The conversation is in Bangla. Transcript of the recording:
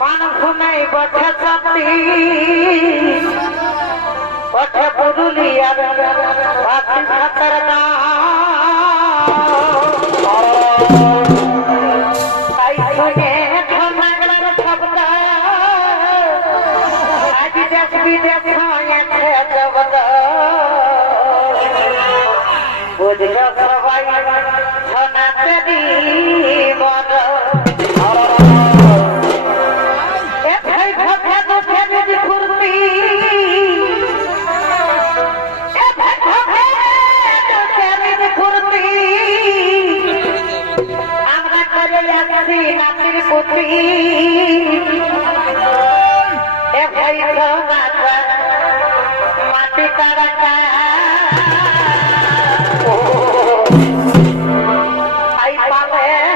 মানখুনাই বঠা চাপি। বঠা পুরুলিয়ার বাতি খাতার না বুঝলো সবাই সোনা করি জানি নাতির পুতি এ ভাই মাটি তারা आई पावे